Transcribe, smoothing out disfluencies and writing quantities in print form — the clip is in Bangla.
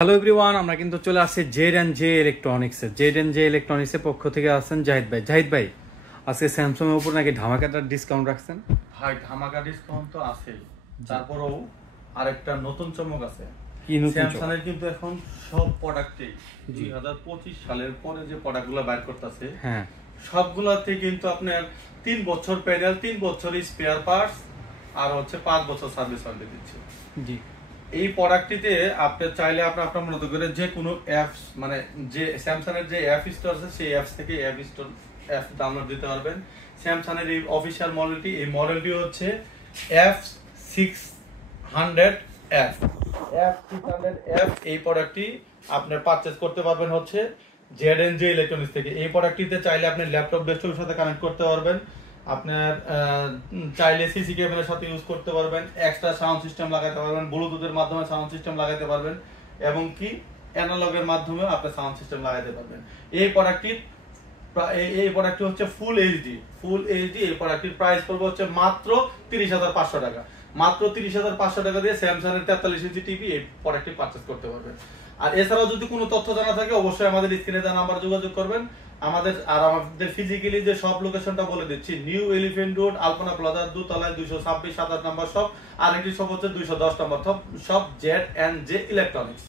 হ্যালো এভরিওয়ান, আমরা কিন্তু চলে আসছি জেড এন্ড জে ইলেকট্রনিক্সের পক্ষ থেকে আসছেন জাহিদ ভাই আজকে স্যামসাং এর উপর নাকি ধামাকাদার ডিসকাউন্ট রাখছেন। ভাই ধামাকা ডিসকাউন্ট তো আছেই, তারপরেও আরেকটা নতুন চমক আছে। কি নতুন স্যামসাং এর কিন্তু এখন সব প্রোডাক্টে 2025 সালের পরে যে প্রোডাক্টগুলো বাইর করতেছে, হ্যাঁ, সবগুলাতে কিন্তু আপনার 3 বছর প্যানেল, 3 বছর স্পেয়ার পার্টস আর হচ্ছে 5 বছর সার্ভিস ওয়ারেন্টি দিচ্ছে। জি, এই প্রোডাক্টটিতে আপনি চাইলে আপনার মতো করে যে কোনো অ্যাপস, মানে যে স্যামসাং এর যে অ্যাপ স্টোর আছে সেই অ্যাপস থেকে অ্যাপ ডাউনলোড দিতে পারবেন। স্যামসাং এর এই অফিশিয়াল মডেলটি, এই মডেলটি হচ্ছে F600F। F600F এই প্রোডাক্টটি আপনি পারচেজ করতে পারবেন হচ্ছে জেড ইলেকট্রনিক্স থেকে। এই প্রোডাক্টটিতে চাইলে আপনি ল্যাপটপ ডেস্কটপের সাথে কানেক্ট করতে পারবেন, আপনার চাইলে সিসি ক্যামেরার সাথে ইউজ করতে পারবেন, এক্সট্রা সাউন্ড সিস্টেম লাগাতে পারবেন, ব্লুটুথের মাধ্যমে সাউন্ড সিস্টেম লাগাতে পারবেন এবং কি অ্যানালগের মাধ্যমে আপনি সাউন্ড সিস্টেম লাগাতে পারবেন। এই প্রোডাক্টটি হচ্ছে ফুল এইচডি। এই প্রোডাক্টটির প্রাইস পড়বে হচ্ছে মাত্র 30,500 টাকা। মাত্র 30,500 টাকা দিয়ে স্যামসাং এর 43 ইঞ্চি টিভি এই প্রোডাক্টটি পারচেজ করতে পারবেন। আর এছাড়াও যদি কোনো তথ্য জানা থাকে অবশ্যই আমাদের স্ক্রিনে দেওয়া নাম্বার যোগাযোগ করবেন। আমাদের ফিজিক্যালি যে সব লোকেশনটা বলে দিচ্ছি, নিউ এলিফ্যান্ট রোড, আলপনা প্লাজার দোতলায় 226 27 নম্বর শপ, আর একটি শপ হচ্ছে 210 নম্বর shop, Z and J electronics.